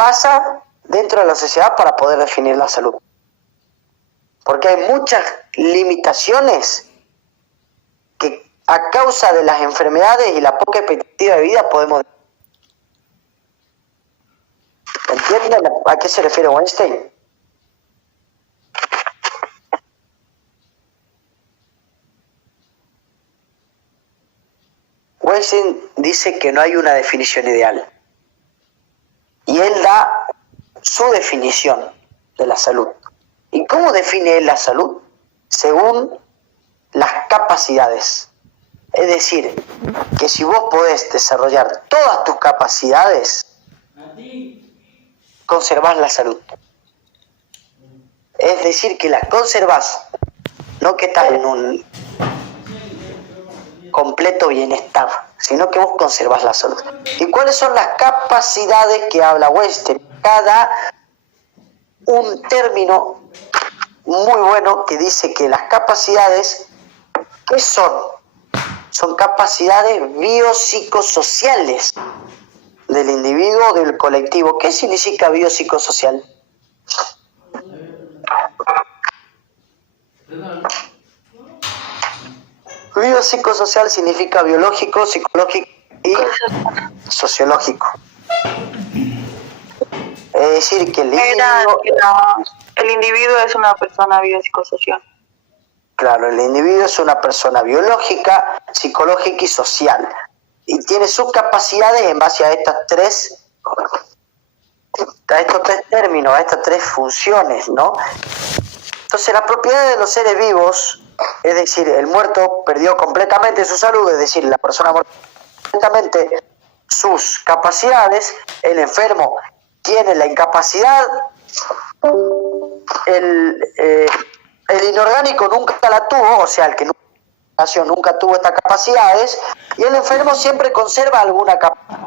pasa dentro de la sociedad para poder definir la salud. Porque hay muchas limitaciones que a causa de las enfermedades y la poca expectativa de vida podemos... ¿Entienden a qué se refiere Weinstein? Weinstein dice que no hay una definición ideal. Y él da su definición de la salud. ¿Y cómo define él la salud? Según las capacidades. Es decir, que si vos podés desarrollar todas tus capacidades, conservás la salud. Es decir, que la conservás, no que estás en un completo bienestar, sino que vos conservás la salud. ¿Y cuáles son las capacidades que habla Weinstein? Cada un término muy bueno que dice que las capacidades, ¿qué son? Son capacidades biopsicosociales del individuo o del colectivo. ¿Qué significa biopsicosocial? Biopsicosocial significa biológico, psicológico y sociológico. Es decir, que el individuo es una persona biopsicosocial. Claro, el individuo es una persona biológica, psicológica y social. Y tiene sus capacidades en base a estos tres términos, a estas tres funciones, ¿no? Entonces, las propiedades de los seres vivos, es decir, el muerto perdió completamente su salud, es decir, la persona muerta completamente sus capacidades, el enfermo tiene la incapacidad, el inorgánico nunca la tuvo, o sea, el que nació nunca tuvo estas capacidades, y el enfermo siempre conserva alguna capacidad.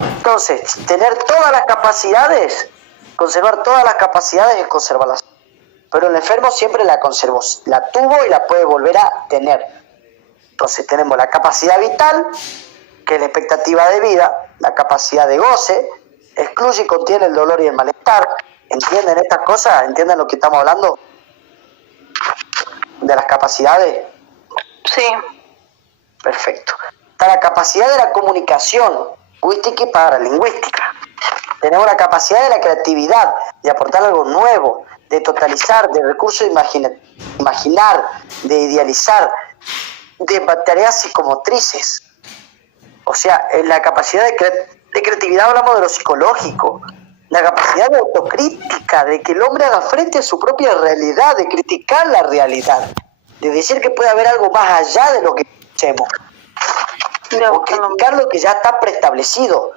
Entonces, tener todas las capacidades, conservar todas las capacidades es conservarlas. Pero el enfermo siempre la conservó, la tuvo y la puede volver a tener. Entonces tenemos la capacidad vital, que es la expectativa de vida, la capacidad de goce, excluye y contiene el dolor y el malestar. ¿Entienden estas cosas? ¿Entienden lo que estamos hablando? ¿De las capacidades? Sí. Perfecto. Está la capacidad de la comunicación, lingüística y paralingüística. Tenemos la capacidad de la creatividad, de aportar algo nuevo, de totalizar, de recursos de imaginar, de idealizar, de tareas psicomotrices. O sea, en la capacidad de creatividad hablamos de lo psicológico, la capacidad de autocrítica, de que el hombre haga frente a su propia realidad, de criticar la realidad, de decir que puede haber algo más allá de lo que hacemos, o criticar lo que ya está preestablecido.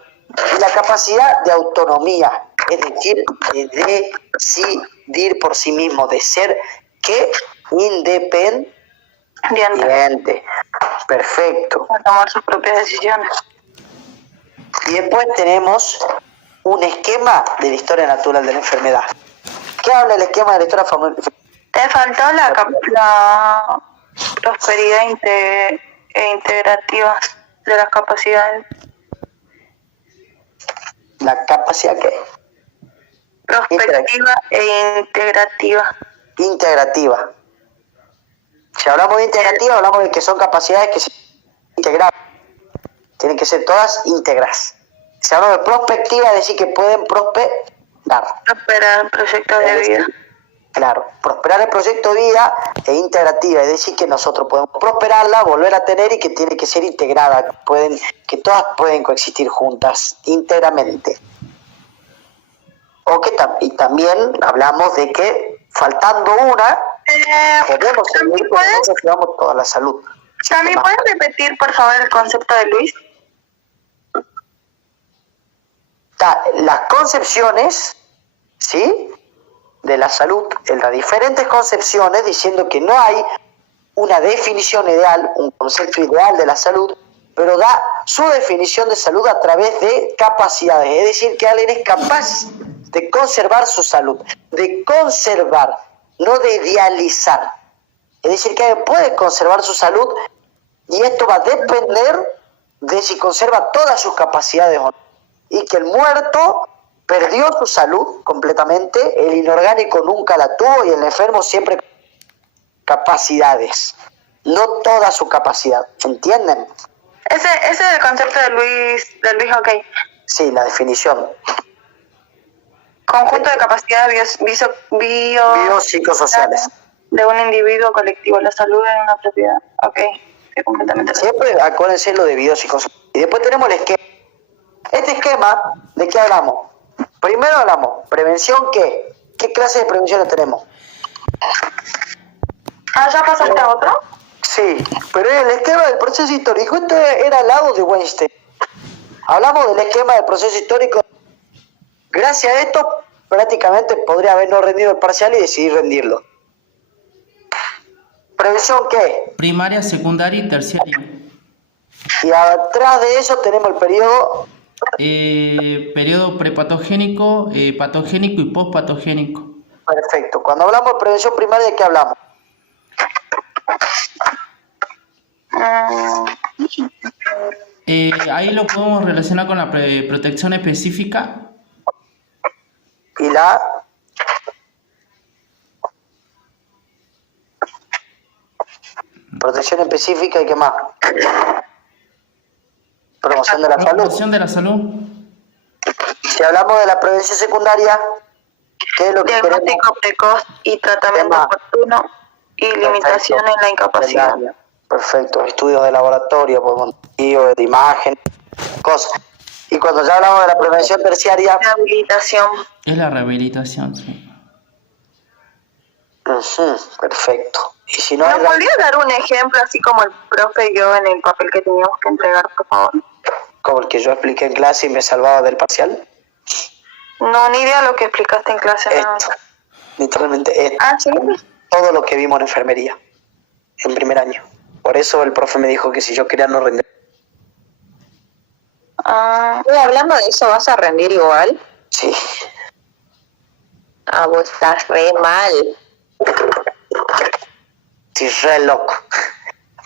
Y la capacidad de autonomía, es decir, de decidir por sí mismo, de ser ¿qué? Independiente. Perfecto. Para tomar sus propias decisiones. Y después tenemos un esquema de la historia natural de la enfermedad. ¿Qué habla el esquema de la historia natural? Te faltó la prosperidad integrativa de las capacidades. ¿La capacidad qué? Prospectiva e integrativa. Integrativa. Si hablamos de integrativa, hablamos de que son capacidades que se integran. Tienen que ser todas íntegras. Si hablamos de prospectiva, es decir que pueden prosperar. Prosperar proyectos de vida. Claro, prosperar el proyecto de vida e integrativa, es decir que nosotros podemos prosperarla, volver a tener y que tiene que ser integrada, que todas pueden coexistir juntas, íntegramente. Y también hablamos de que faltando una, podemos seguir con nosotros llevamos toda la salud. ¿También puedes repetir, por favor, el concepto de Luis? Las concepciones, ¿sí?, de la salud, en las diferentes concepciones, diciendo que no hay una definición ideal, un concepto ideal de la salud, pero da su definición de salud a través de capacidades, es decir, que alguien es capaz de conservar su salud, de conservar, no de idealizar. Es decir, que alguien puede conservar su salud y esto va a depender de si conserva todas sus capacidades o no. y que el muerto perdió su salud completamente, el inorgánico nunca la tuvo y el enfermo siempre capacidades, no toda su capacidad, ¿entienden? Ese es el concepto de Luis OK. Sí, la definición. Conjunto de capacidades Biopsicosociales. de un individuo o colectivo, la salud en una propiedad. OK, sí, completamente. Siempre acuérdense lo de biopsicosociales. Y después tenemos el esquema. Este esquema, ¿de qué hablamos? Primero hablamos, prevención, ¿qué? ¿Qué clase de prevención tenemos? ¿Ya pasaste a otro? Sí, pero el esquema del proceso histórico, esto era al lado de Weinstein. Hablamos del esquema del proceso histórico. Gracias a esto, prácticamente podría haber no rendido el parcial y decidir rendirlo. ¿Prevención qué? Primaria, secundaria y terciaria. Y atrás de eso tenemos el periodo... Periodo prepatogénico, patogénico y postpatogénico. Perfecto. Cuando hablamos de prevención primaria, ¿de qué hablamos? Ahí lo podemos relacionar con la protección específica. Y la... protección específica y qué más. Promoción de la salud. Promoción de la salud. Si hablamos de la prevención secundaria, ¿qué es lo que queremos? Diagnóstico precoz y tratamiento oportuno y limitación en la incapacidad. Perfecto. Estudios de laboratorio, de imagen, cosas. Y cuando ya hablamos de la prevención terciaria... Rehabilitación. Es la rehabilitación, sí. Perfecto. Y si no ¿Nos podrías dar un ejemplo así como el profe y yo en el papel que teníamos que entregar, por favor? como el que yo expliqué en clase y me salvaba del parcial? No, ni idea lo que explicaste en clase. Esto, literalmente esto. Ah, sí. Todo lo que vimos en enfermería, en primer año. Por eso el profe me dijo que si yo quería no rendir. Hablando de eso, ¿vas a rendir igual? Sí. Ah, vos estás re mal. Sí, re loco.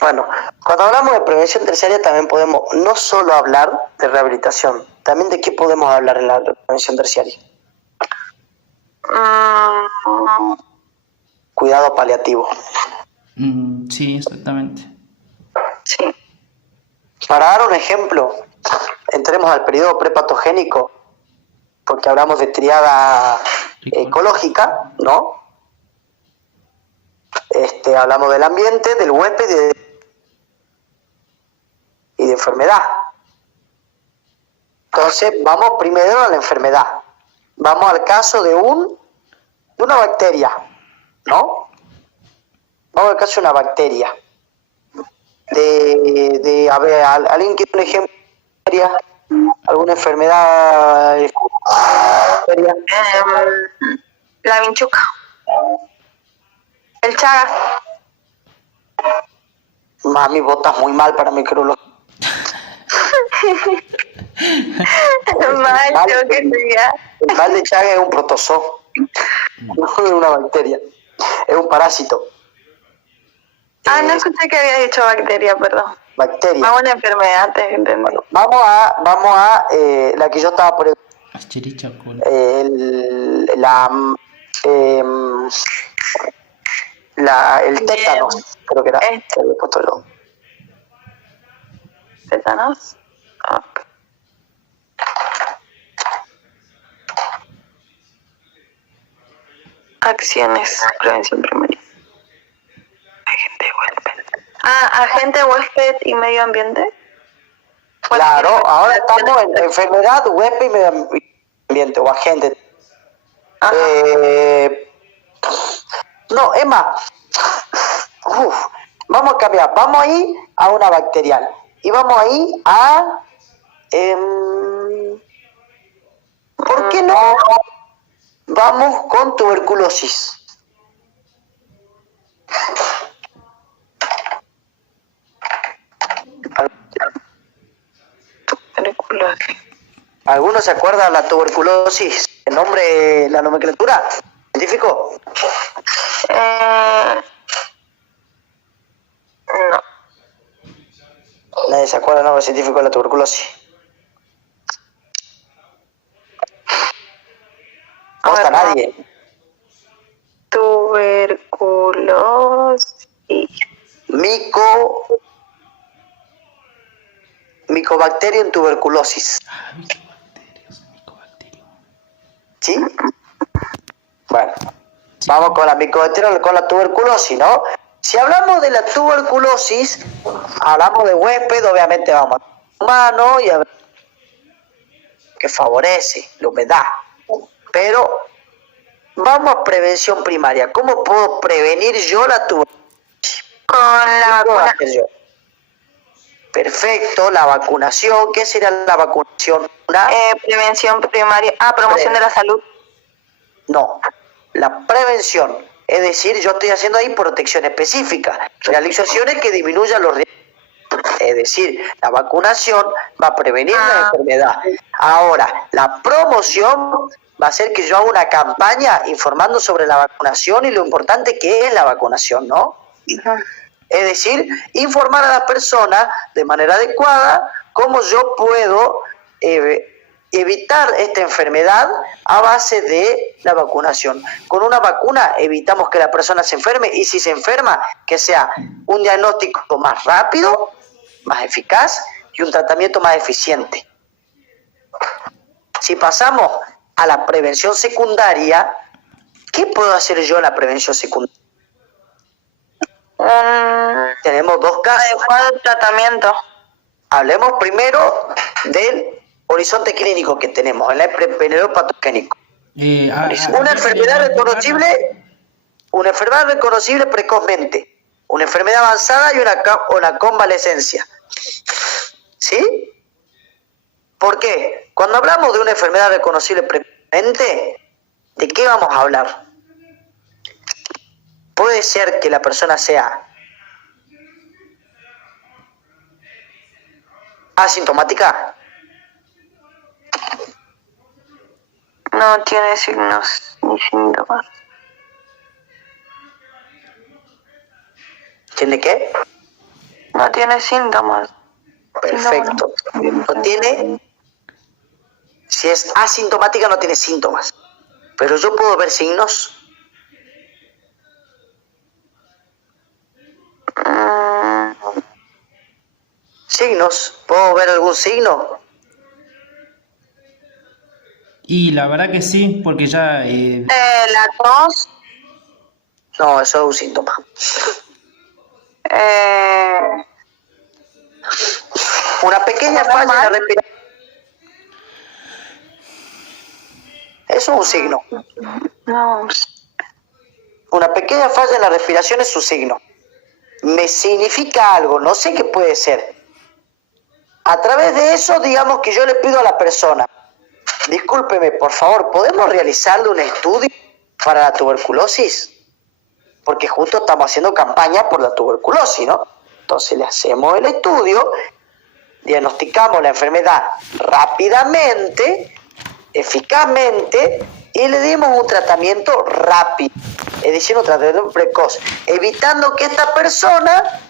Bueno, cuando hablamos de prevención terciaria también podemos no solo hablar de rehabilitación, también de qué podemos hablar en la prevención terciaria. Cuidado paliativo. Sí, exactamente. Sí. Para dar un ejemplo, entremos al periodo prepatogénico, porque hablamos de triada ecológica, ¿no? Hablamos del ambiente, del huésped y de enfermedad. Entonces, vamos primero a la enfermedad. Vamos al caso de una bacteria, ¿no? Vamos al caso de una bacteria. A ver, ¿alguien quiere un ejemplo? ¿Alguna enfermedad? La vinchuca. El Chagas. Mami, vos estás muy mal para microbiología. Mal, yo que sería. El mal de Chagas es un protozoo, no es una bacteria, es un parásito. No escuché que había dicho bacteria, perdón. Bacteria. Vamos a una enfermedad, te entendí. Bueno, vamos a la que yo estaba por Ascherichia-coli. el tétanos, creo que era. Que había puesto yo. ¿Tétanos? Ok. Acciones, prevención primaria. Agente huésped. Agente huésped y medio ambiente. Claro, ahora estamos en enfermedad, huésped y medio ambiente, o agente. No, Emma. Vamos a cambiar, vamos a ir a una bacterial. Y vamos a ir a... ¿por qué no? Vamos con tuberculosis. Tuberculosis. ¿Alguno se acuerda de la tuberculosis? ¿El nombre, la nomenclatura? ¿Científico? No. Nadie se acuerda del nombre científico de la tuberculosis. Posta nadie. Tuberculosis. Mycobacterium tuberculosis. ¿Sí? Bueno, vamos con la micobacteria, con la tuberculosis, ¿no? Si hablamos de la tuberculosis, hablamos de huésped, obviamente vamos a humano y que favorece la humedad. Pero vamos a prevención primaria. ¿Cómo puedo prevenir yo la tuberculosis? Con la vacuna. Perfecto, la vacunación. ¿Qué sería la vacunación? Prevención primaria. Promoción de la salud. No, la prevención. Es decir, yo estoy haciendo ahí protección específica. Realizaciones que disminuyan los riesgos. Es decir, la vacunación va a prevenir la enfermedad. Ahora, la promoción va a ser que yo haga una campaña informando sobre la vacunación y lo importante que es la vacunación, ¿no? Es decir, informar a las personas de manera adecuada cómo yo puedo evitar esta enfermedad a base de la vacunación. Con una vacuna evitamos que la persona se enferme y si se enferma, que sea un diagnóstico más rápido, más eficaz y un tratamiento más eficiente. Si pasamos a la prevención secundaria, ¿qué puedo hacer yo en la prevención secundaria? Tenemos dos casos. Adecuado tratamiento. Hablemos primero del horizonte clínico que tenemos, el periodo patogénico. Una enfermedad reconocible precozmente, una enfermedad avanzada y una convalescencia. ¿Sí? ¿Por qué? Cuando hablamos de una enfermedad reconocible precozmente, ¿de qué vamos a hablar? Puede ser que la persona sea asintomática. No tiene signos ni síntomas. ¿Tiene qué? No tiene síntomas. Perfecto. No tiene. Si es asintomática no tiene síntomas. Pero yo puedo ver signos. Signos. ¿Puedo ver algún signo? Y la verdad que sí, porque ya... La tos. No, eso es un síntoma. Una pequeña falla en la respiración. Eso es un signo. No. Una pequeña falla en la respiración es su signo. Me significa algo, no sé qué puede ser. A través de eso, digamos que yo le pido a la persona, discúlpeme, por favor, ¿podemos realizarle un estudio para la tuberculosis? Porque justo estamos haciendo campaña por la tuberculosis, ¿no? Entonces le hacemos el estudio, diagnosticamos la enfermedad rápidamente, eficazmente, y le dimos un tratamiento rápido, es decir, un tratamiento precoz, evitando que esta persona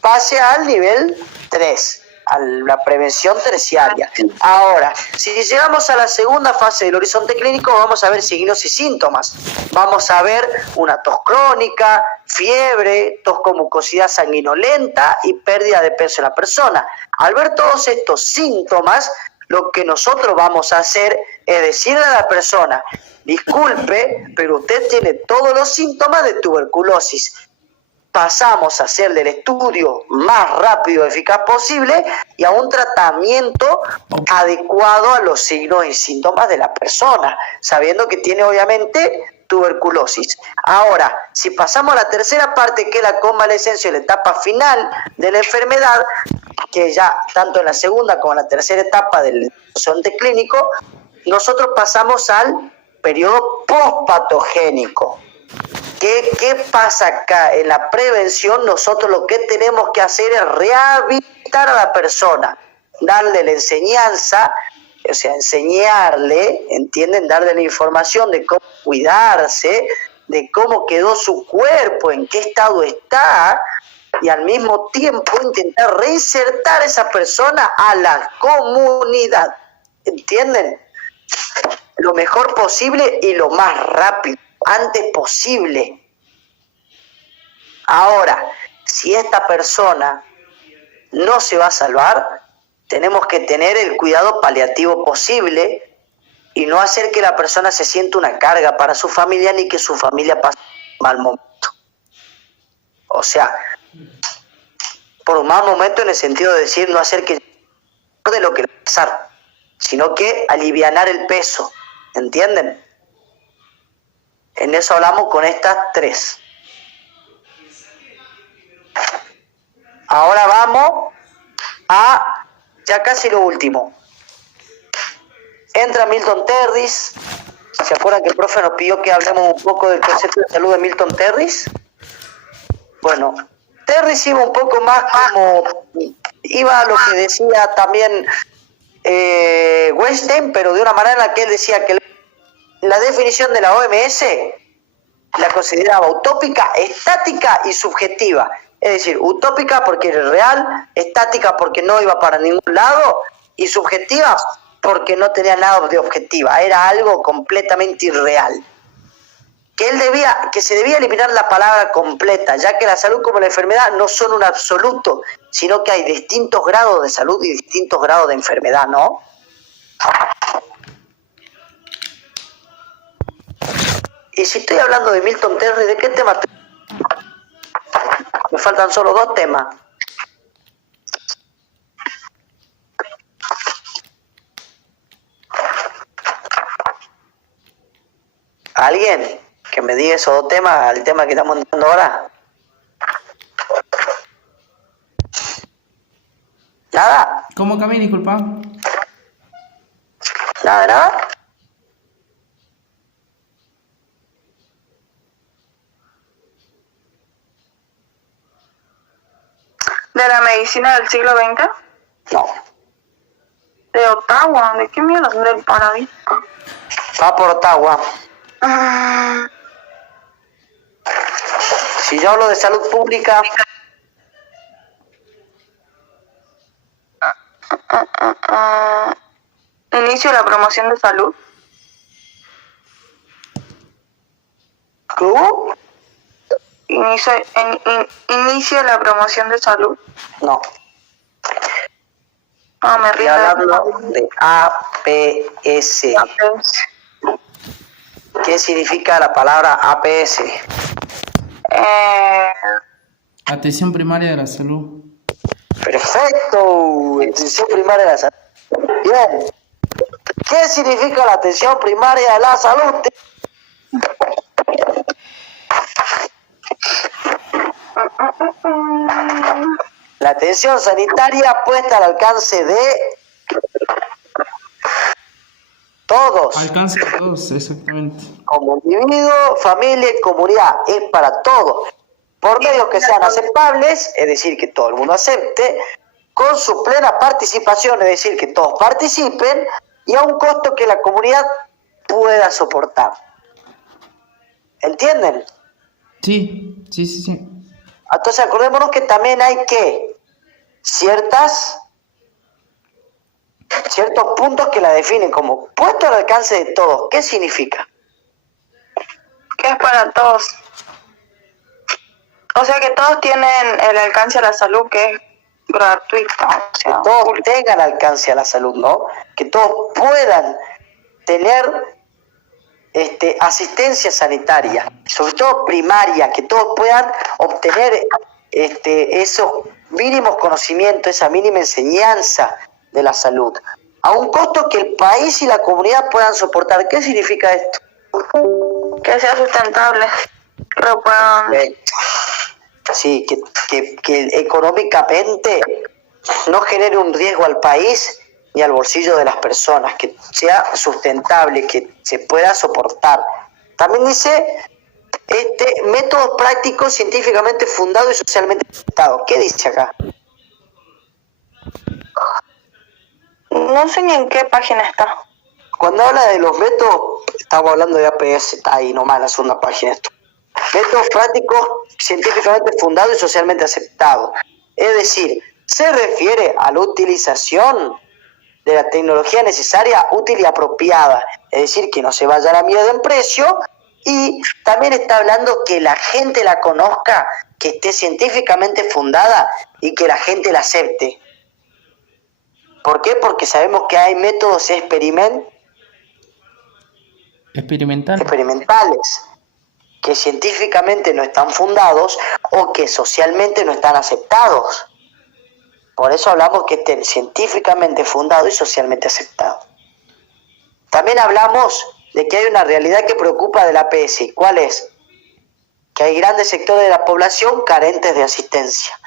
pase al nivel 3, a la prevención terciaria. Ahora, si llegamos a la segunda fase del horizonte clínico, vamos a ver signos y síntomas. Vamos a ver una tos crónica, fiebre, tos con mucosidad sanguinolenta y pérdida de peso en la persona. Al ver todos estos síntomas, lo que nosotros vamos a hacer es decirle a la persona, disculpe, pero usted tiene todos los síntomas de tuberculosis. Pasamos a hacerle el estudio más rápido y eficaz posible y a un tratamiento adecuado a los signos y síntomas de la persona, sabiendo que tiene obviamente tuberculosis. Ahora, si pasamos a la tercera parte, que es la convalescencia, la etapa final de la enfermedad, que ya tanto en la segunda como en la tercera etapa del horizonte clínico, nosotros pasamos al periodo postpatogénico. ¿Qué pasa acá? En la prevención nosotros lo que tenemos que hacer es rehabilitar a la persona, darle la enseñanza, o sea, enseñarle, ¿entienden? Darle la información de cómo cuidarse, de cómo quedó su cuerpo, en qué estado está, y al mismo tiempo intentar reinsertar a esa persona a la comunidad, ¿entienden? lo mejor posible y lo más rápido, antes posible. Ahora, si esta persona no se va a salvar, tenemos que tener el cuidado paliativo posible y no hacer que la persona se sienta una carga para su familia ni que su familia pase un mal momento. O sea, por un mal momento en el sentido de decir no hacer que de lo que le va a pasar, sino que alivianar el peso, ¿entienden? En eso hablamos con estas tres. Ahora vamos a ya casi lo último. Entra Milton Terris. ¿Se acuerdan que el profe nos pidió que hablemos un poco del concepto de salud de Milton Terris? Bueno, Terris iba un poco más como iba a lo que decía también Weinstein, pero de una manera en la que él decía que la definición de la OMS la consideraba utópica, estática y subjetiva. Es decir, utópica porque era real, estática porque no iba para ningún lado y subjetiva porque no tenía nada de objetiva, era algo completamente irreal. Que se debía eliminar la palabra completa, ya que la salud como la enfermedad no son un absoluto, sino que hay distintos grados de salud y distintos grados de enfermedad, ¿no? Y si estoy hablando de Milton Terry, ¿de qué tema? Me faltan solo 2 temas. ¿Alguien que me diga esos 2 temas al tema que estamos entrando ahora? ¿Nada? ¿Cómo, Cami? Disculpa. ¿Nada? ¿De la medicina del siglo XX? No. ¿De Ottawa? ¿De qué mierda? ¿Del paraíso? Va por Ottawa. Si yo hablo de salud pública, Inicio de la promoción de salud. ¿cómo? Inicio de la promoción de salud. No. Me Estoy rindo. hablando de APS. ¿Qué significa la palabra APS? Atención primaria de la salud. Perfecto. Atención primaria de la salud. Bien. ¿Qué significa la atención primaria de la salud? La atención sanitaria puesta al alcance de todos, Alcance a todos, exactamente. como individuo, familia y comunidad, es para todos, por medios que sean aceptables, es decir, que todo el mundo acepte, con su plena participación, es decir, que todos participen, y a un costo que la comunidad pueda soportar. ¿Entienden? Sí. Entonces acordémonos que también hay que ciertos puntos que la definen como puesto al alcance de todos. ¿Qué significa? Que es para todos. O sea que todos tienen el alcance a la salud que es gratuita. O Que sea, todos tengan alcance a la salud, ¿no? Que todos puedan tener asistencia sanitaria, sobre todo primaria, que todos puedan obtener esos mínimos conocimientos, esa mínima enseñanza de la salud, a un costo que el país y la comunidad puedan soportar. ¿Qué significa esto? que sea sustentable. Que lo puedan... Sí, que económicamente no genere un riesgo al país ni al bolsillo de las personas, que sea sustentable, que se pueda soportar. También dice métodos prácticos científicamente fundados y socialmente aceptados. ¿Qué dice acá? No sé ni en qué página está. Cuando habla de los métodos, estamos hablando de APS, está ahí nomás en la segunda página esto. Métodos prácticos científicamente fundados y socialmente aceptados. Es decir, se refiere a la utilización de la tecnología necesaria, útil y apropiada, es decir, que no se vaya a la mierda en precio, y también está hablando que la gente la conozca, que esté científicamente fundada y que la gente la acepte. ¿Por qué? Porque sabemos que hay métodos experimentales que científicamente no están fundados o que socialmente no están aceptados. Por eso hablamos que estén científicamente fundados y socialmente aceptados. También hablamos de que hay una realidad que preocupa de la PSI. ¿Cuál es? Que hay grandes sectores de la población carentes de asistencia.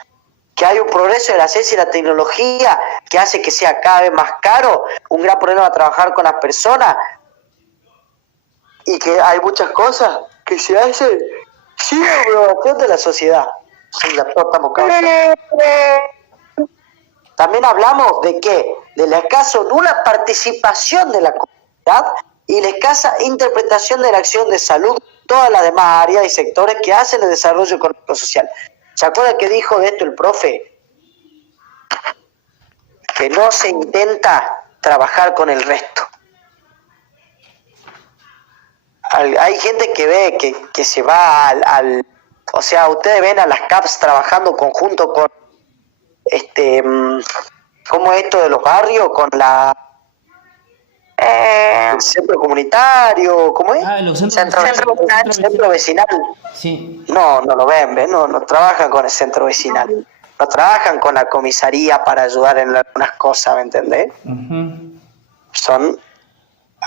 Que hay un progreso de la ciencia y la tecnología que hace que sea cada vez más caro, un gran problema trabajar con las personas, y que hay muchas cosas que se hacen sin aprobación de la sociedad. Sí, la estamos cagando. También hablamos de que de la escasa o nula participación de la comunidad y la escasa interpretación de la acción de salud en todas las demás áreas y sectores que hacen el desarrollo económico social. ¿Se acuerdan que dijo de esto el profe? Que no se intenta trabajar con el resto. Hay gente que ve que se va o sea, ustedes ven a las CAPS trabajando conjunto con ¿cómo es esto de los barrios? Con el centro comunitario, ¿cómo es? Los Centro vecinal. Sí. No lo ven, no trabajan con el centro vecinal. No trabajan con la comisaría para ayudar en algunas cosas, ¿me entendés? Uh-huh. Son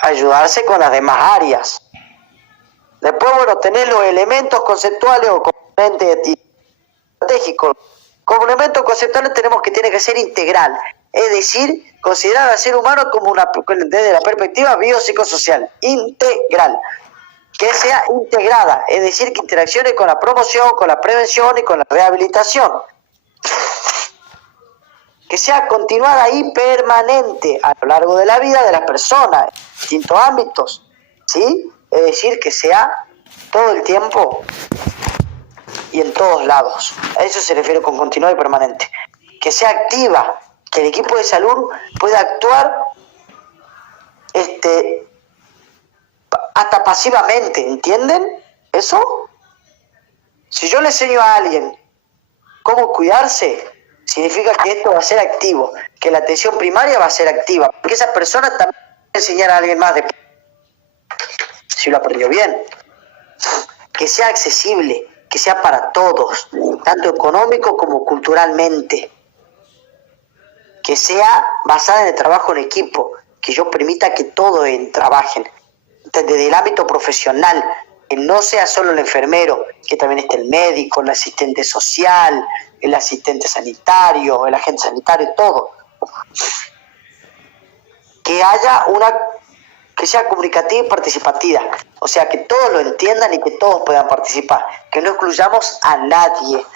ayudarse con las demás áreas. Después, bueno, tenés los elementos conceptuales o componentes estratégicos. Como elementos conceptuales tenemos que tiene que ser integral, es decir, considerar al ser humano como desde la perspectiva biopsicosocial, integral, que sea integrada, es decir, que interaccione con la promoción, con la prevención y con la rehabilitación, que sea continuada y permanente a lo largo de la vida de las personas, en distintos ámbitos, ¿sí? Es decir, que sea todo el tiempo y en todos lados. A eso se refiere con continuada y permanente. Que sea activa, que el equipo de salud pueda actuar hasta pasivamente, ¿entienden eso? Si yo le enseño a alguien cómo cuidarse, significa que esto va a ser activo, que la atención primaria va a ser activa, porque esa persona también va a enseñar a alguien más si lo aprendió bien. Que sea accesible, que sea para todos, tanto económico como culturalmente, que sea basada en el trabajo en equipo, que yo permita que todos trabajen, desde el ámbito profesional, que no sea solo el enfermero, que también esté el médico, el asistente social, el asistente sanitario, el agente sanitario, todo. Que haya que sea comunicativa y participativa, o sea, que todos lo entiendan y que todos puedan participar, que no excluyamos a nadie,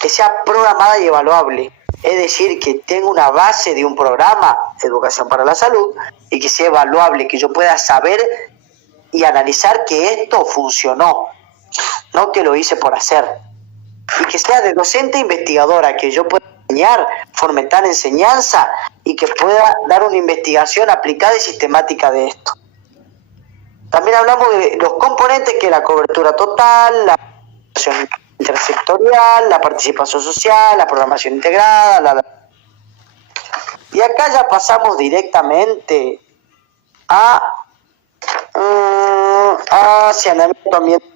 que sea programada y evaluable, es decir, que tenga una base de un programa de educación para la salud y que sea evaluable, que yo pueda saber y analizar que esto funcionó, no que lo hice por hacer, y que sea de docente investigadora, que yo pueda enseñar, fomentar enseñanza y que pueda dar una investigación aplicada y sistemática de esto. También hablamos de los componentes, que es la cobertura total, la participación intersectorial, la participación social, la programación integrada, y acá ya pasamos directamente a saneamiento ambiental.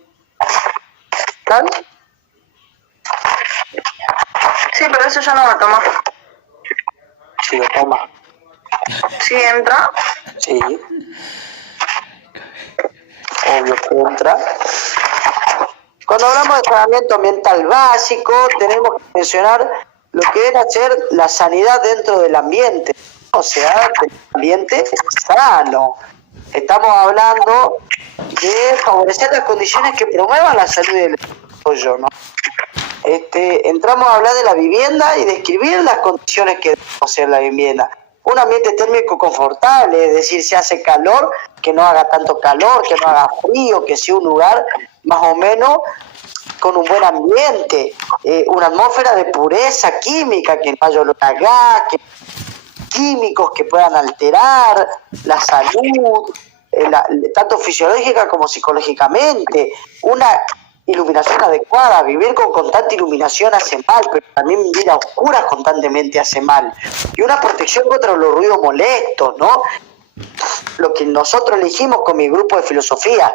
Sí, pero eso ya no lo toma. Sí, lo toma. ¿Sí entra? Sí. Obvio que entra. Cuando hablamos de saneamiento ambiental básico, tenemos que mencionar lo que viene a ser la sanidad dentro del ambiente, o sea, del ambiente sano. Estamos hablando de favorecer las condiciones que promuevan la salud y el desarrollo, ¿no? Entramos a hablar de la vivienda y describir las condiciones que debe ser la vivienda. Un ambiente térmico confortable, es decir, si hace calor, que no haga tanto calor, que no haga frío, que sea un lugar más o menos con un buen ambiente, una atmósfera de pureza química, que no haya olor a gas, químicos que puedan alterar la salud, tanto fisiológica como psicológicamente. Una iluminación adecuada, vivir con constante iluminación hace mal, pero también vivir a oscuras constantemente hace mal. Y una protección contra los ruidos molestos, ¿no? Lo que nosotros elegimos con mi grupo de filosofía,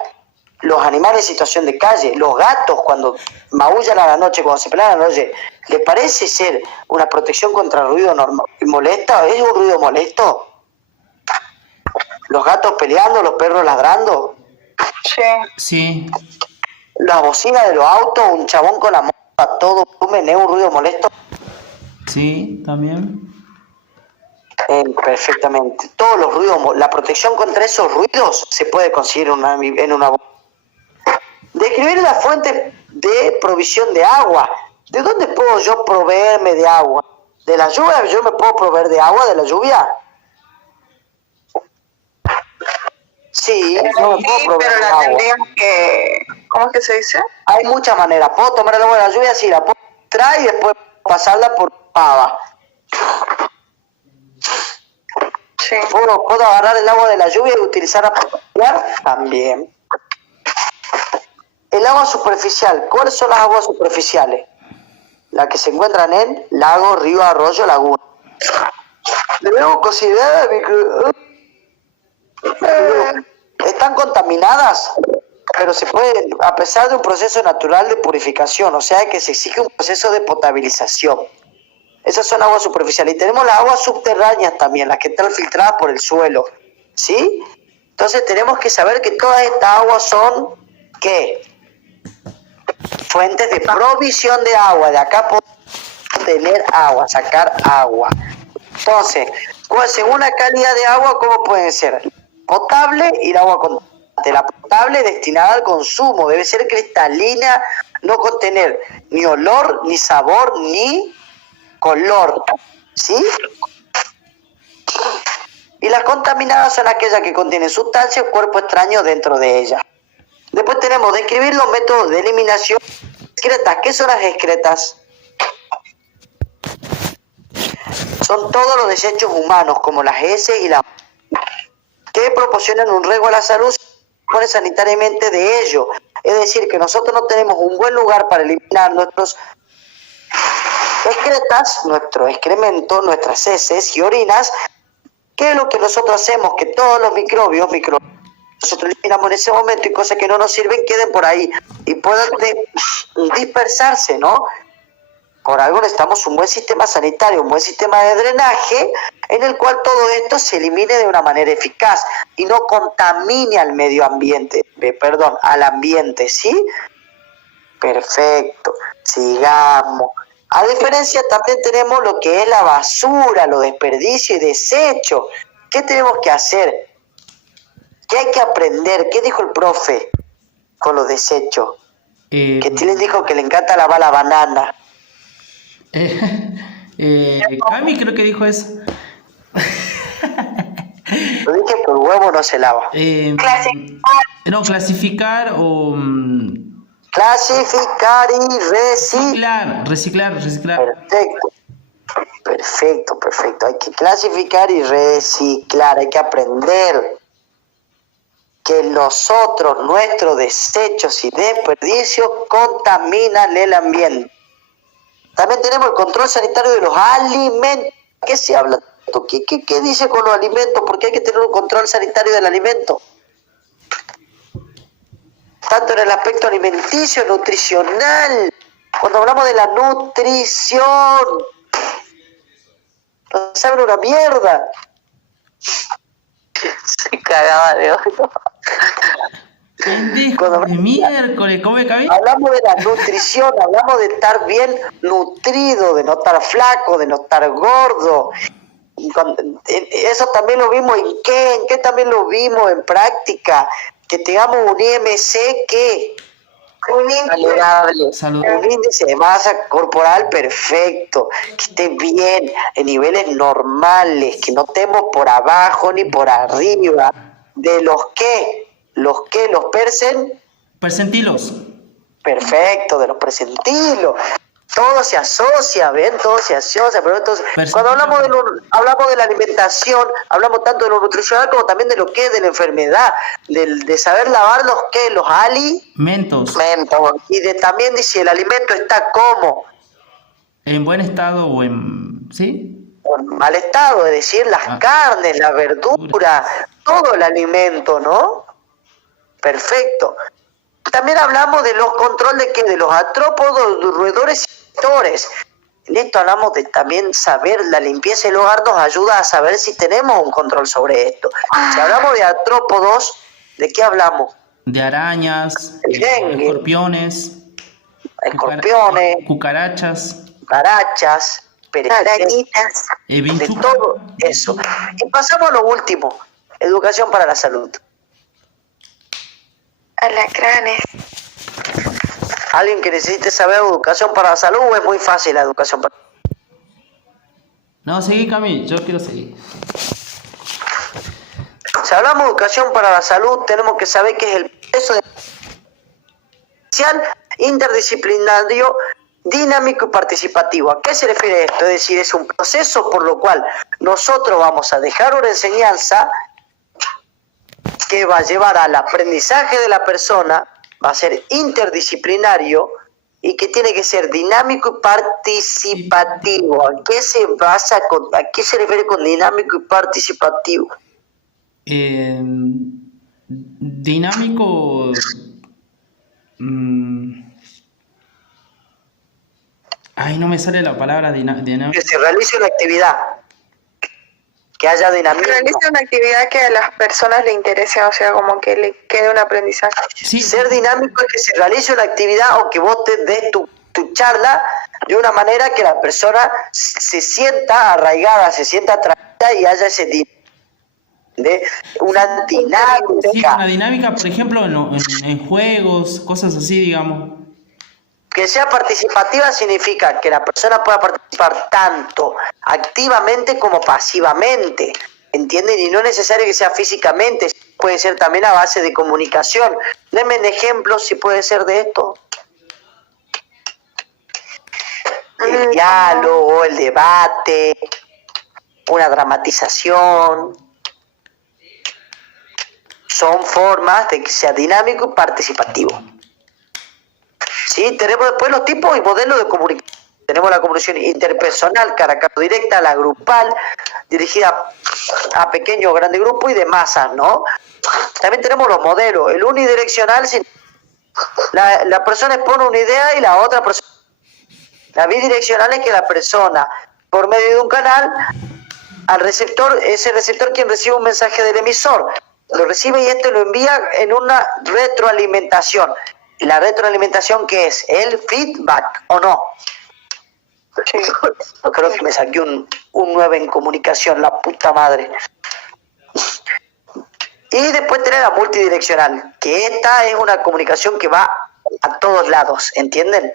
los animales en situación de calle, los gatos cuando maullan a la noche, cuando se pelean a la noche, ¿le parece ser una protección contra el ruido molesta? ¿Es un ruido molesto? Los gatos peleando, los perros ladrando, Sí. Sí, las bocinas de los autos, un chabón con la moto a todo volumen, ¿es un ruido molesto? sí, también. Perfectamente. Todos los ruidos, la protección contra esos ruidos se puede conseguir en una. Describir la fuente de provisión de agua. ¿De dónde puedo yo proveerme de agua? ¿De la lluvia? ¿Yo me puedo proveer de agua de la lluvia? Sí, yo me puedo Sí, proveer pero de la agua. tendríamos que... ¿Cómo es que se dice? Hay muchas maneras. ¿Puedo tomar el agua de la lluvia? Sí, la puedo traer y después pasarla por pava. Sí. ¿Puedo agarrar el agua de la lluvia y utilizarla para limpiar? También. El agua superficial. ¿Cuáles son las aguas superficiales? Las que se encuentran en lago, río, arroyo, laguna. Debemos considerar están contaminadas, pero se pueden, a pesar de un proceso natural de purificación, o sea que se exige un proceso de potabilización. Esas son aguas superficiales. Y tenemos las aguas subterráneas también, las que están filtradas por el suelo, ¿sí? Entonces tenemos que saber que todas estas aguas son, ¿qué? Fuentes de provisión de agua. De acá podemos tener agua, sacar agua. Entonces, según la calidad de agua, ¿cómo pueden ser? Potable y el agua contaminante. La potable destinada al consumo debe ser cristalina, no contener ni olor, ni sabor, ni color, ¿sí? Y las contaminadas son aquellas que contienen sustancias o cuerpo extraño dentro de ellas. Después tenemos describir los métodos de eliminación excretas. ¿Qué son las excretas? Son todos los desechos humanos, como las heces y las que proporcionan un riesgo a la salud sanitariamente de ello. Es decir, que nosotros no tenemos un buen lugar para eliminar nuestros excretas, nuestro excremento, nuestras heces y orinas. ¿Qué es lo que nosotros hacemos? Que todos los microbios nosotros eliminamos en ese momento y cosas que no nos sirven queden por ahí y puedan dispersarse, ¿no? Por algo necesitamos un buen sistema sanitario, un buen sistema de drenaje en el cual todo esto se elimine de una manera eficaz y no contamine al medio ambiente, al ambiente, ¿sí? Perfecto, sigamos. A diferencia también tenemos lo que es la basura, los desperdicios y desechos. ¿Qué tenemos que hacer? ¿Qué hay que aprender? ¿Qué dijo el profe con los desechos? Que les dijo que le encanta lavar la banana. Cami creo que dijo eso. Lo dije que el huevo no se lava. No, clasificar o... Clasificar y reciclar. Perfecto. Hay que clasificar y reciclar. Hay que aprender que nuestros desechos y desperdicios contaminan el ambiente. También tenemos el control sanitario de los alimentos. ¿Qué se habla? ¿Qué dice con los alimentos? ¿Por qué hay que tener un control sanitario del alimento? Tanto en el aspecto alimenticio, nutricional. Cuando hablamos de la nutrición, no saben una mierda. Se cagaba de oro. De miércoles, ¿cómo Cami? Hablamos de la nutrición, hablamos de estar bien nutrido, de no estar flaco, de no estar gordo. Eso también lo vimos en qué también lo vimos en práctica, que tengamos un IMC que Saludable. un índice de masa corporal perfecto, que esté bien en niveles normales, que no estemos por abajo ni por arriba de los Percentilos. perfecto, de los percentilos. Todo se asocia, ¿ven? Todo se asocia. Pero entonces, Pero cuando hablamos de la alimentación, hablamos tanto de lo nutricional como también de lo que es de la enfermedad, de saber lavar los mentos y de también dice el alimento está como en buen estado o en... ¿Sí? en mal estado, es decir, las carnes, la verdura, todo el alimento, ¿no? Perfecto. También hablamos de los control de qué, de los artrópodos, roedores y vectores. En esto hablamos de también saber, la limpieza del hogar nos ayuda a saber si tenemos un control sobre esto. Si hablamos de artrópodos, ¿de qué hablamos? De arañas, El dengue, escorpiones, cucarachas, Arañitas. de vinchucas. todo eso. Y pasamos a lo último, educación para la salud. Alacranes. Alguien que necesite saber educación para la salud, es muy fácil la educación para No, seguí, Cami, yo quiero seguir. Si hablamos de educación para la salud, tenemos que saber que es el proceso social, interdisciplinario, dinámico y participativo. ¿A qué se refiere esto? Es decir, es un proceso por lo cual nosotros vamos a dejar una enseñanza que va a llevar al aprendizaje de la persona, va a ser interdisciplinario y que tiene que ser dinámico y participativo. ¿A qué se refiere con dinámico y participativo? Dinámico. Ay, no me sale la palabra dinámico. Que se realice una actividad, que haya dinamismo. Realiza una actividad que a las personas le interese, o sea, como que le quede un aprendizaje. Sí. Ser dinámico es que se realice una actividad o que vos te des tu charla de una manera que la persona se sienta arraigada, se sienta atraída y haya ese de una dinámica. Sí, una dinámica, por ejemplo, en juegos, cosas así, digamos. Que sea participativa significa que la persona pueda participar tanto activamente como pasivamente, ¿entienden? Y no es necesario que sea físicamente, puede ser también a base de comunicación. Denme un ejemplo, si puede ser de esto. El diálogo, el debate, una dramatización. Son formas de que sea dinámico y participativo. Sí, tenemos después los tipos y modelos de comunicación. Tenemos la comunicación interpersonal, cara a cara directa, la grupal, dirigida a pequeño o grande grupo y de masas, ¿no? También tenemos los modelos. El unidireccional, la persona expone una idea y la otra persona. La bidireccional es que la persona, por medio de un canal, al receptor, es el receptor quien recibe un mensaje del emisor. Lo recibe y este lo envía en una retroalimentación. La retroalimentación, ¿qué es? El feedback, ¿o no? Sí. Creo que me saqué un 9 en comunicación, la puta madre. Y después tener la multidireccional, que esta es una comunicación que va a todos lados, ¿entienden?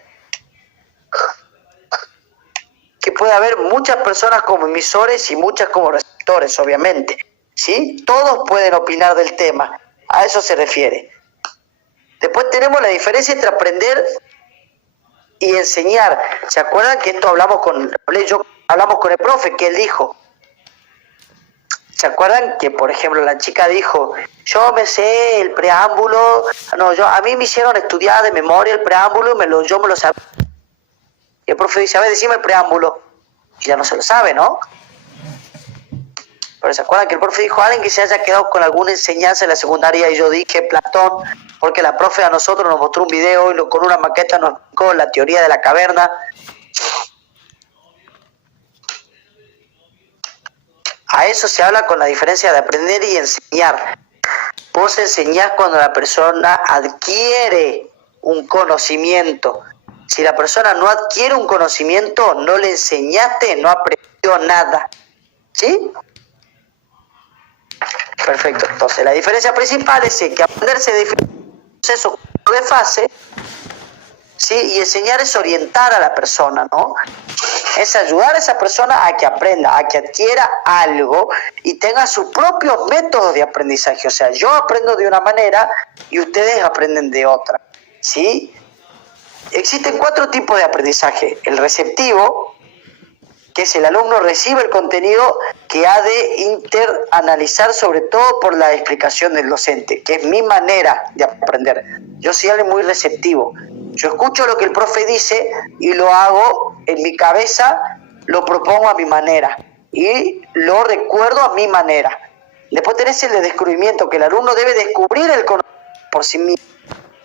Que puede haber muchas personas como emisores y muchas como receptores, obviamente. ¿Sí? Todos pueden opinar del tema, a eso se refiere. Después tenemos la diferencia entre aprender y enseñar. ¿Se acuerdan que esto hablamos con el profe, que él dijo? ¿Se acuerdan que, por ejemplo, la chica dijo, yo me sé el preámbulo, a mí me hicieron estudiar de memoria el preámbulo y yo me lo sabía? Y el profe dice, a ver, decime el preámbulo. Y ya no se lo sabe, ¿no? Pero ¿se acuerdan que el profe dijo, alguien que se haya quedado con alguna enseñanza en la secundaria? Y yo dije Platón, porque la profe a nosotros nos mostró un video y con una maqueta nos explicó la teoría de la caverna. A eso se habla con la diferencia de aprender y enseñar. Vos enseñás cuando la persona adquiere un conocimiento. Si la persona no adquiere un conocimiento, no le enseñaste, no aprendió nada. ¿Sí? Perfecto. Entonces, la diferencia principal es que aprender se define como un proceso de fase, ¿sí? Y enseñar es orientar a la persona, ¿no? Es ayudar a esa persona a que aprenda, a que adquiera algo y tenga sus propios métodos de aprendizaje. O sea, yo aprendo de una manera y ustedes aprenden de otra, ¿sí? Existen 4 tipos de aprendizaje. El receptivo, que es el alumno recibe el contenido que ha de interanalizar, sobre todo por la explicación del docente, que es mi manera de aprender. Yo soy alguien muy receptivo. Yo escucho lo que el profe dice y lo hago en mi cabeza, lo propongo a mi manera y lo recuerdo a mi manera. Después tenés el de descubrimiento, que el alumno debe descubrir el conocimiento por sí mismo.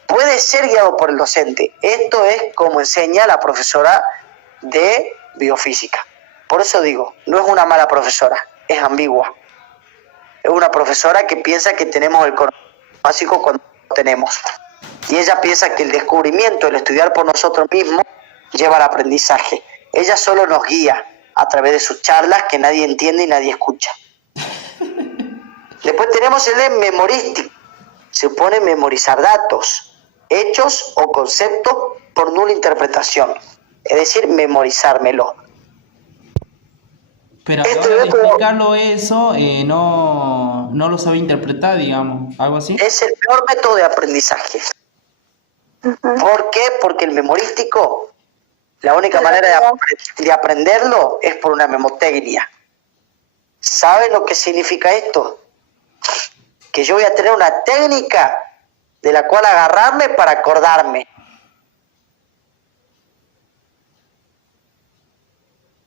Puede ser guiado por el docente. Esto es como enseña la profesora de biofísica. Por eso digo, no es una mala profesora, es ambigua. Es una profesora que piensa que tenemos el conocimiento básico cuando no tenemos. Y ella piensa que el descubrimiento, el estudiar por nosotros mismos, lleva al aprendizaje. Ella solo nos guía a través de sus charlas que nadie entiende y nadie escucha. Después tenemos el de memorístico. Se supone memorizar datos, hechos o conceptos por nula interpretación. Es decir, memorizármelo. Pero a la hora de explicarlo eso, no lo sabe interpretar, digamos, algo así. Es el peor método de aprendizaje. ¿Por qué? Porque el memorístico, la única manera de aprenderlo es por una memotecnia. ¿Saben lo que significa esto? Que yo voy a tener una técnica de la cual agarrarme para acordarme.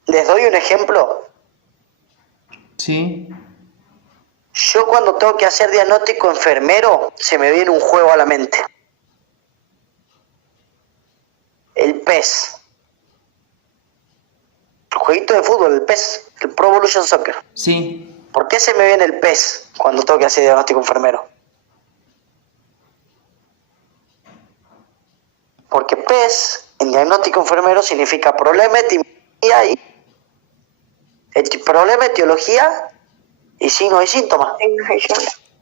¿Les doy un ejemplo? Sí. Yo cuando tengo que hacer diagnóstico enfermero, se me viene un juego a la mente. El PES. El jueguito de fútbol, el PES, el Pro Evolution Soccer. Sí. ¿Por qué se me viene el PES cuando tengo que hacer diagnóstico enfermero? Porque PES en diagnóstico enfermero significa problema, etimología y problema, etiología y signos y síntomas.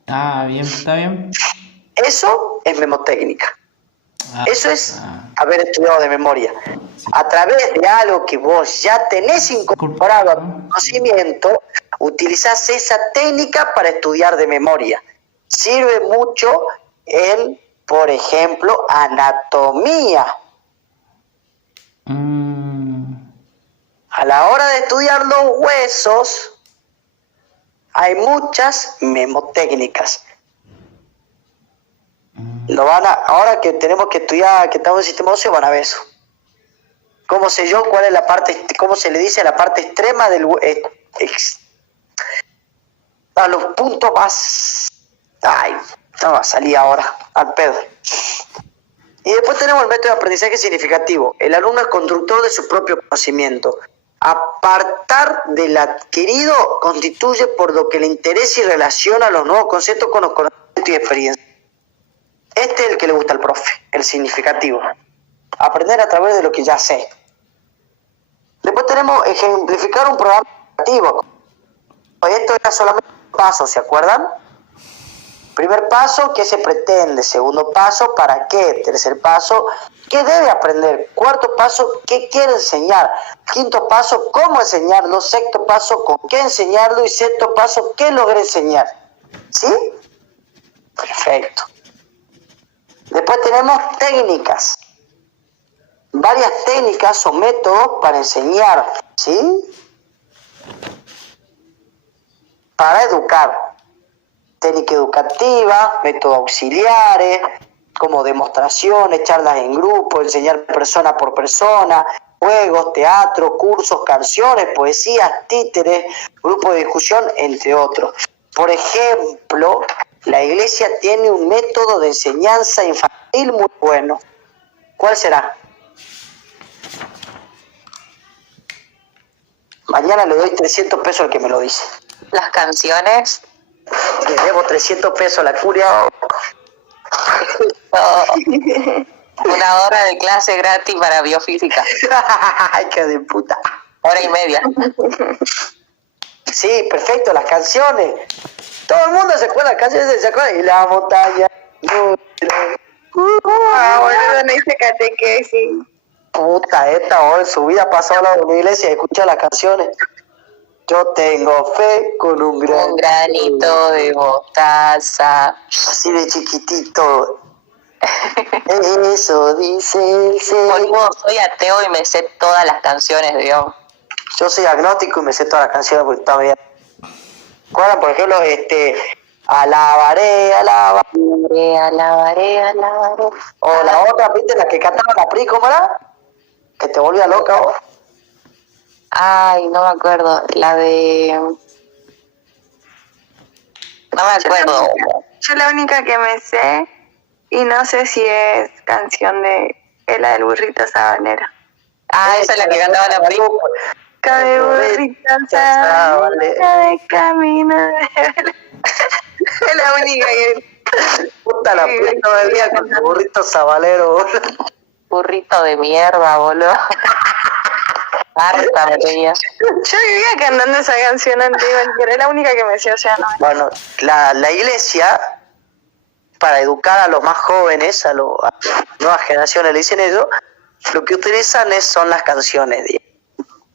Ah, bien, está bien. Eso es memotécnica. Ah, Eso es haber estudiado de memoria. A través de algo que vos ya tenés incorporado a tu conocimiento, utilizás esa técnica para estudiar de memoria. Sirve mucho en, por ejemplo, anatomía. A la hora de estudiar los huesos, hay muchas memotécnicas. Ahora que tenemos que estudiar, que estamos en el sistema óseo, van a ver eso. ¿Cómo sé yo cuál es la parte, cómo se le dice a la parte extrema del a los puntos más... Ay, no va a salir ahora, al pedo. Y después tenemos el método de aprendizaje significativo. El alumno es constructor de su propio conocimiento. Apartar del adquirido constituye por lo que le interesa y relaciona los nuevos conceptos con los conocimientos y experiencias. Este es el que le gusta al profe, el significativo. Aprender a través de lo que ya sé. Después tenemos ejemplificar un programa educativo. Esto era solamente un paso, ¿se acuerdan? Primer paso, ¿qué se pretende? Segundo paso, ¿para qué? Tercer paso, ¿qué debe aprender? Cuarto paso, ¿qué quiere enseñar? Quinto paso, ¿cómo enseñarlo? Sexto paso, ¿con qué enseñarlo? Y sexto paso, ¿qué logré enseñar? ¿Sí? Perfecto. Después tenemos técnicas. Varias técnicas o métodos para enseñar, ¿sí? Para educar. Técnica educativa, métodos auxiliares, como demostraciones, charlas en grupo, enseñar persona por persona, juegos, teatro, cursos, canciones, poesías, títeres, grupos de discusión, entre otros. Por ejemplo, la iglesia tiene un método de enseñanza infantil muy bueno. ¿Cuál será? Mañana le doy 300 pesos al que me lo dice. Las canciones. Le debo 300 pesos a la curia. Una hora de clase gratis para biofísica. ¡Ay, qué de puta! 1:30. Sí, perfecto, las canciones. Todo el mundo se acuerda de las canciones, se acuerda. Y la montaña. Boludo, no hice catequesis. Puta, esta hoy en su vida ha pasado a la iglesia y escucha las canciones. Yo tengo fe con un Un granito de mostaza. así de chiquitito. Eso dice el Señor. Boludo, soy ateo y me sé todas las canciones de Dios. Yo soy agnóstico y me sé todas las canciones porque está bien. ¿Cuál, por ejemplo, alabaré, alabaré, Alabaré, alabaré. o la otra, viste, la que cantaba la Pri, ¿cómo era? Que te volvía loca vos. Ay, no me acuerdo. La de... No me acuerdo. Yo la única que me sé, y no sé si es canción es la del burrito sabanero. Ah, esa es la que cantaba la Pri. Cabe burrito sabanero de camino de... Es la única que... Puta la Pri todo el día con tu burrito sabalero, boludo. Burrito de mierda, boludo. Harta me tenía. Yo vivía cantando esa canción antigua, pero es la única que me sé, o sea, no. Bueno, la iglesia, para educar a los más jóvenes, a las nuevas generaciones, le dicen eso, lo que utilizan son las canciones.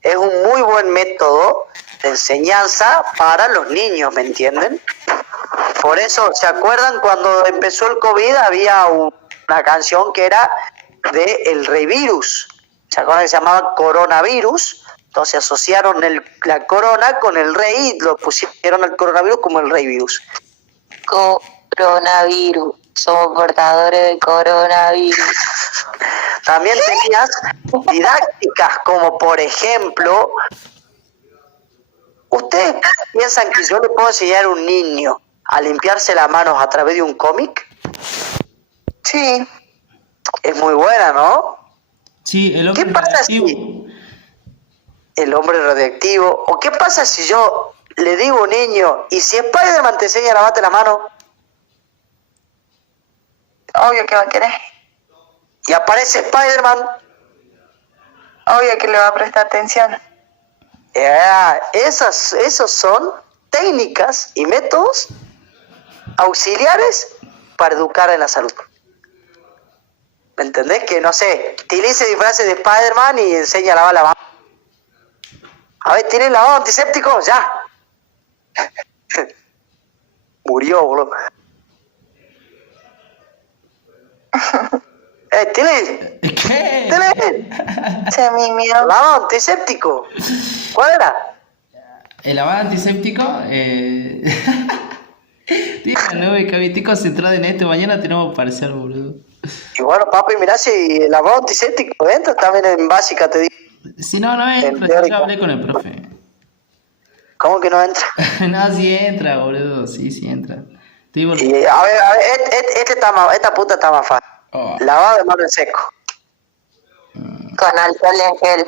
Es un muy buen método de enseñanza para los niños, ¿me entienden? Por eso, ¿se acuerdan cuando empezó el COVID? Había una canción que era de El Rey Virus. ¿Se acuerdan que se llamaba Coronavirus? Entonces asociaron la corona con el rey y lo pusieron al coronavirus como el Rey Virus. Coronavirus. Somos portadores de coronavirus. También tenías didácticas como, por ejemplo, ¿ustedes piensan que yo le puedo enseñar a un niño a limpiarse las manos a través de un cómic? Sí. Es muy buena, ¿no? Sí, el hombre ¿Qué pasa radioactivo. si el hombre radioactivo? ¿O qué pasa si yo le digo a un niño, y si Spider-Man te enseña a lavarte la mano Obvio que va a querer. y aparece Spider-Man? Obvio que le va a prestar atención. Esos son técnicas y métodos auxiliares para educar en la salud. ¿Me entendés? Que, no sé, utilice disfraces de Spider-Man y enseña a lavar la mano. A ver, ¿tienen lavado antiséptico? Ya. Murió, boludo. ¿Tienen? ¿Qué? ¿Tienen? Se me miedo. ¿Lavado antiséptico? ¿Cuál era? El lavado antiséptico. Díganlo, cabrón, estoy concentrado en esto. Mañana tenemos que aparecer, boludo. Y bueno, papi, mirá, si el lavado antiséptico entra también en básica, te digo. Si no, no entra. teórico. Ya hablé con el profe. ¿Cómo que no entra? No, sí entra, boludo. Sí entra. Estoy Y, a ver, esta puta está más fácil. Oh. Lavado de mano en seco. Con alcohol en gel.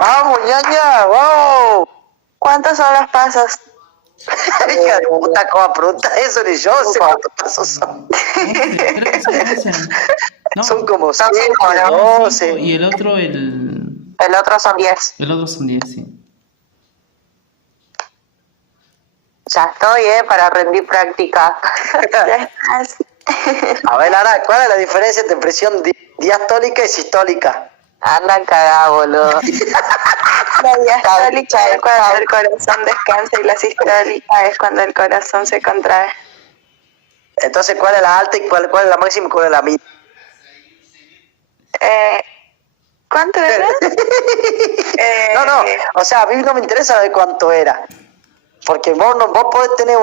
¡Vamos, ñaña! ¡Wow! ¿Cuántos son los pasos? Hija de puta, ¿cómo pregunta eso? Ni yo sé cuántos pasos son. Creo que son 12. No, Son como Son 7, cinco, ¿no? 12. y el otro, El otro son 10. el otro son 10, sí. Ya estoy, para rendir práctica. Ya estás. A ver, Lara, ¿cuál es la diferencia entre presión diastólica y sistólica? Andan cagados, boludo. La diastólica es cuando el corazón descansa y la sistólica es cuando el corazón se contrae. Entonces, ¿cuál es la alta y cuál es la máxima y cuál es la mínima? ¿Cuánto era? No, o sea, a mí no me interesa saber cuánto era. Porque vos podés tener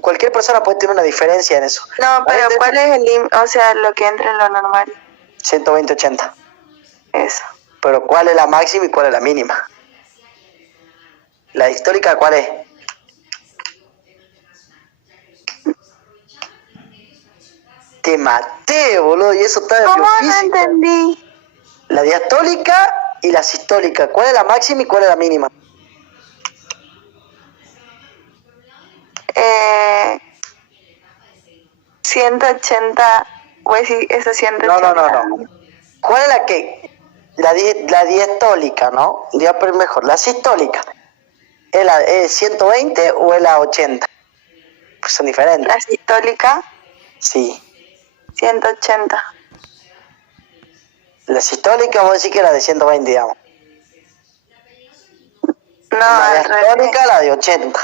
cualquier persona puede tener una diferencia en eso. No, pero ¿cuál es el límite? O sea, lo que entra en lo normal. 120-80. Eso. Pero ¿cuál es la máxima y cuál es la mínima? ¿La histórica cuál es? Te maté, boludo, y eso está en ¿Cómo no biofísica. entendí? La diastólica y la sistólica. ¿Cuál es la máxima y cuál es la mínima? 180. Pues sí, eso 180. No. ¿Cuál es la que? La diastólica, ¿no? Ya, pero mejor. La sistólica. ¿Es 120 o es la 80? Pues son diferentes. La sistólica, Sí. 180. La sistólica vos decís que era de 120, digamos. No, La al revés. diastólica la de 80.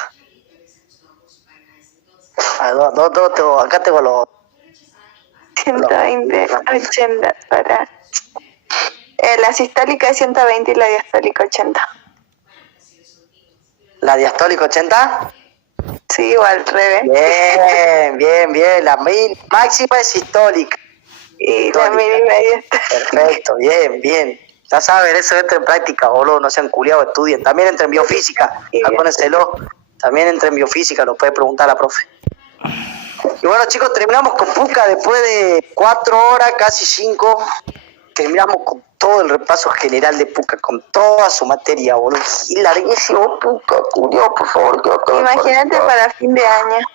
Acá tengo los... 120, 80 para... la sistólica es 120 y la diastólica 80. ¿La diastólica 80? Sí, o al revés. Bien. La máxima es sistólica. Y la mínima diastólica. Perfecto, bien. Ya saben, eso entra en práctica, boludo, no sean culiados, estudien. También entra en biofísica, acuérdenselo. También entra en biofísica, lo puede preguntar a la profe. Y bueno, chicos, terminamos con PUCA después de 4 horas, casi 5. Terminamos con todo el repaso general de PUCA, con toda su materia, boludo. Y larguísimo PUCA, culiao, por favor. Imagínate para fin de año.